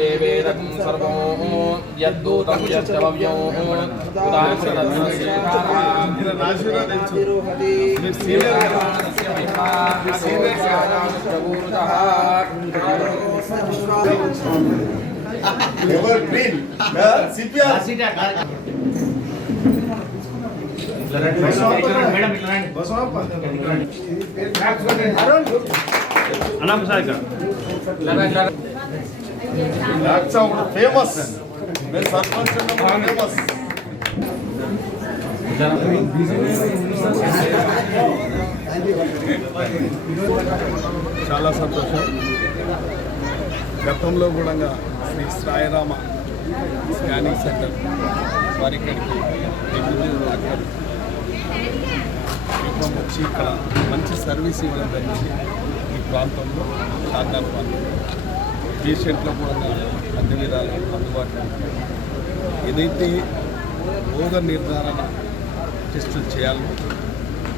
वेदं servo यद्दूतं यद्भव्यो famous famous చాలా సంతోషం. గతంలో కూడా శ్రీ సాయిరామ స్కానింగ్ సెంటర్ వారి ఇక్కడికి డాక్టర్ వచ్చి ఇక్కడ మంచి సర్వీస్ ఇవ్వడం జరిగింది. ఈ ప్రాంతంలో షార్దార్ ప్రాంతంలో పేషెంట్లో కూడా అన్ని విధాలు అందుబాటులో ఏదైతే రోగ నిర్ధారణ టెస్టులు చేయాలో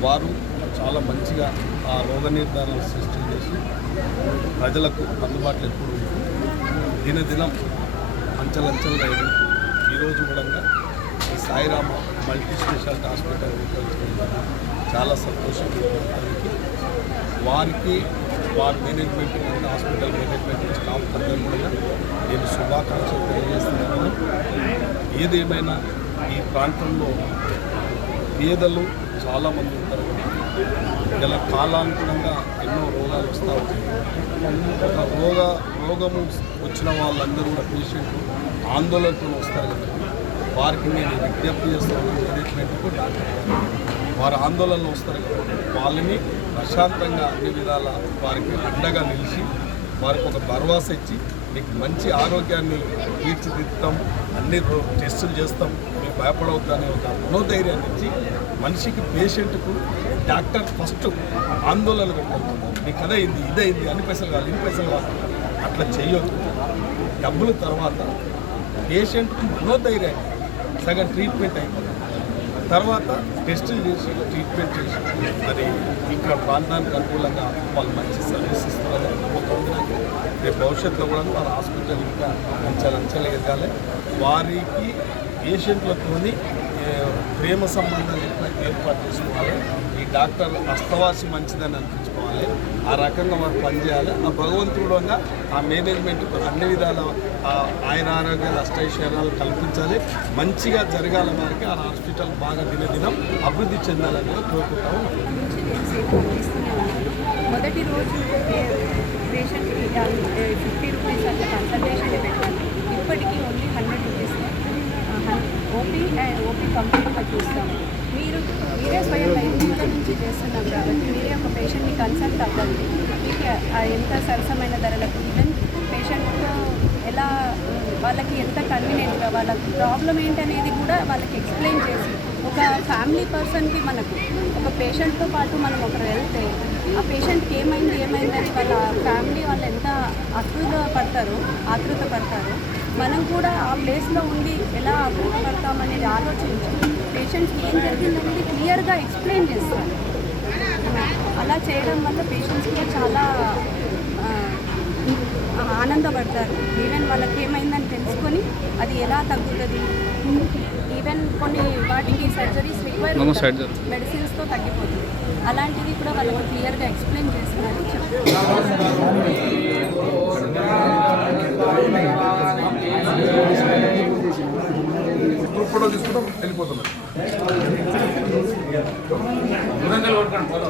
వారు చాలా మంచిగా ఆ రోగ నిర్ధారణ టెస్టులు చేసి ప్రజలకు అందుబాటులో ఎప్పుడు దినదినం అంచెలంచెలుగా ఎదుగుతూ ఈరోజు కూడా ఈ సాయిరామ మల్టీ స్పెషాలిటీ హాస్పిటల్ చాలా సంతోషం. వారికి వారి మేనేజ్మెంట్ హాస్పిటల్ మేనేజ్మెంట్ స్టాఫ్ అందరూ కూడా నేను శుభాకాంక్షలు తెలియజేస్తున్నాను. ఏదేమైనా ఈ ప్రాంతంలో పేదలు చాలామంది ఉంటారు. ఇలా కాలానుగుణంగా ఎన్నో రోగాలు వస్తూ ఉంటాయి. ఒక రోగము వచ్చిన వాళ్ళందరూ కూడా పేషెంట్లు ఆందోళనతో వస్తారు కదా, వారికి నేను విజ్ఞప్తి చేస్తాను. మేనేజ్మెంట్కు డాక్టర్ వారు ఆందోళనలో వస్తారు కదా, వాళ్ళని ప్రశాంతంగా అన్ని విధాల వారికి అండగా నిలిచి వారికి ఒక భరోసా ఇచ్చి మీకు మంచి ఆరోగ్యాన్ని తీర్చిదిద్దుతాం, అన్ని టెస్టులు చేస్తాం, మీకు భయపడవద్దనే ఒక మనోధైర్యాన్ని ఇచ్చి మనిషికి పేషెంట్కు డాక్టర్ ఫస్ట్ ఆందోళన పెట్టారు. నీకు అదైంది ఇదైంది అన్ని పైసలు కావాలి ఇన్ని పైసలు కావాలి అట్లా చేయొద్దు. డబ్బుల తర్వాత పేషెంట్కు మనోధైర్యాన్ని సగం ట్రీట్మెంట్ అయిపోతుంది. తర్వాత టెస్టులు చేసి ట్రీట్మెంట్ చేసి మరి ఇక్కడ ప్రాంతానికి అనుకూలంగా వాళ్ళు మంచి సర్వీస్ ఇస్తారని అనుకుంటున్నాను. రేపు భవిష్యత్తులో కూడా వాళ్ళ హాస్పిటల్ ఇంకా అంచెలంచెలు ఎదగాలి. వారికి పేషెంట్లతోని ప్రేమ సంబంధాలు ఏర్పాటు చేసుకోవాలి. ఈ డాక్టర్ అస్తవాసి మంచిదని అనిపించుకోవాలి. ఆ రకంగా వారు పనిచేయాలి. ఆ భగవంతుడుగా ఆ మేనేజ్మెంట్ అన్ని విధాల ఆయన ఆరోగ్యాలు అష్టైశ్వర్యాలు కల్పించాలి. మంచిగా జరగాల వారికి ఆ హాస్పిటల్ బాగా దినదినం అభివృద్ధి చెందాలని కోరుకుంటాము. మొదటి రోజు పేషెంట్కి 50 రూపీస్ అట్లా కన్సల్టేషన్ పెట్టాలి. ఇప్పటికీ ఓన్లీ 100 రూపీస్ ఓపీ కంప్లీట్గా చూస్తాము. మీరే స్వయం 5 నెలల నుంచి చేస్తున్నాం కాబట్టి మీరే ఒక పేషెంట్ని కన్సల్ట్ అవ్వండి. మీకు ఎంత సరసమైన ధరలకు ఈవెన్ పేషెంట్తో ఎలా వాళ్ళకి ఎంత కన్వీనియంట్గా వాళ్ళ ప్రాబ్లం ఏంటనేది కూడా వాళ్ళకి ఎక్స్ప్లెయిన్ చేసి ఒక ఫ్యామిలీ పర్సన్కి మనకు ఒక పేషెంట్తో పాటు మనం ఒకరు వెళ్తే ఆ పేషెంట్కి ఏమైందని వాళ్ళ ఫ్యామిలీ వాళ్ళు ఎంత ఆతృత పడతారో మనం కూడా ఆ ప్లేస్లో ఉండి ఎలా ఆతృత పడతామనేది ఆలోచించి పేషెంట్స్కి ఏం జరిగిందనేది క్లియర్గా ఎక్స్ప్లెయిన్ చేస్తారు. అలా చేయడం వల్ల పేషెంట్స్ కూడా చాలా ఆనందపడతారు. ఈవెన్ వాళ్ళకి ఏమైందని తెలుసుకొని అది ఎలా తగ్గుతుంది, ఈవెన్ కొన్ని వాటికి సర్జరీస్ రిక్వైర్ మెడిసిన్స్తో తగ్గిపోతుంది. అలాంటివి కూడా వాళ్ళకి క్లియర్గా ఎక్స్ప్లెయిన్ చేస్తున్నారు ఫోటో తీసుకుంటాం వెళ్ళిపోతున్నాం.